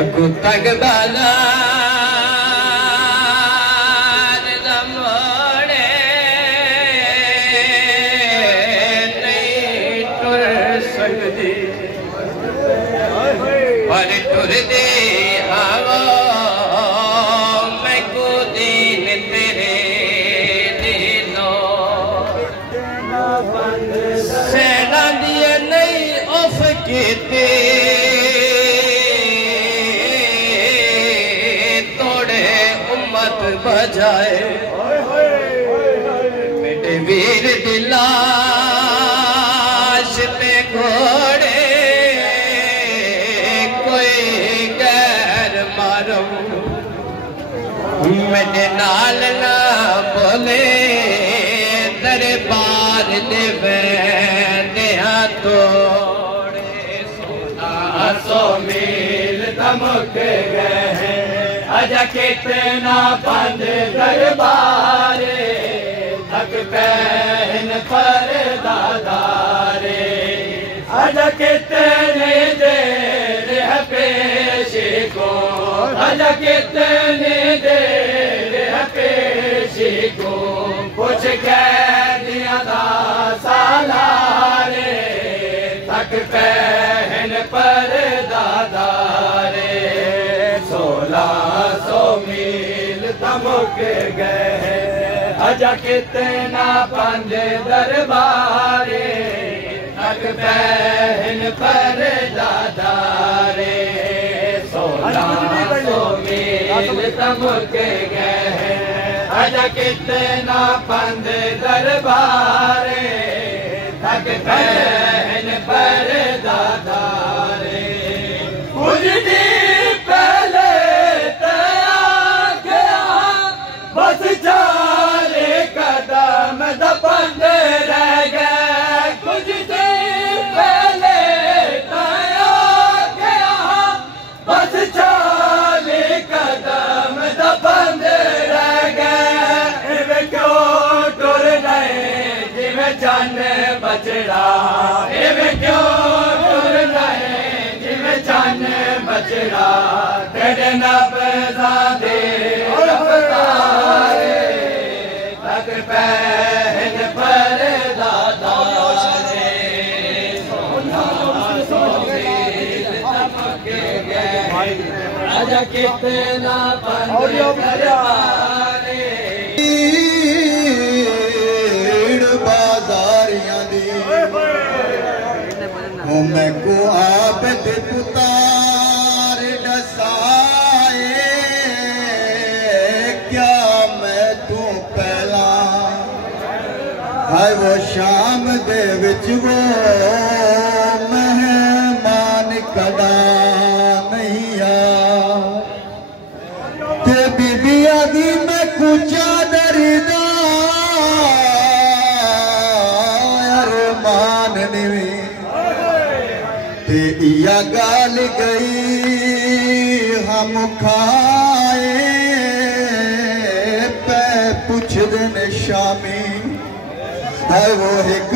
अगु तक बाजार दमोड़े नहीं टुर सकती पर टुर दे आवो मैं को दिन तेरे दिनो सेना दिए नहीं उफ कीते बजाए मेरे वीर दिलाश पे घोड़े कोई गैर मारो मेरे नाल ना बोले दरबार दे तोड़े 1600 मील दमक गए अजा कितना पंज दरबारे थक पहन पर दादारे अजा कितने देर है पेश को अजा कितने देर है पेश को कुछ कह दिया था सालारे थक पहन पर दादारे 1600 मील दमक गए अजा कितना पंज दरबारे थक पहन पर दादारे 1600 मील दमक गए अजा कितना पंज दरबारे थक पहन पर दादारे कुछ बस चारे कदम दबंद रह गए कुछ दिन पहले तया गया बस चारे कदम दबंद रह गए इवे क्यों टुर रहे जिवें चन बचड़ा इवे क्यों टुर रहे जिवें चन बचड़ा तेरे नब्ज़ा दे पहन पर दादारे 1600 मील दमक गए अजा कितना पंज दरबारे बाजारियां दी मैं को आप दे पुतार डसाए क्या मैं तू पहला हाय वो शाम दे विच वो मेहमान कदा नहीं आ ते बीबिया दी मैं कुचा दरदा अरमान निवी ते इया गाल गई हम खाए पे पुछ दिन शामी है वो एक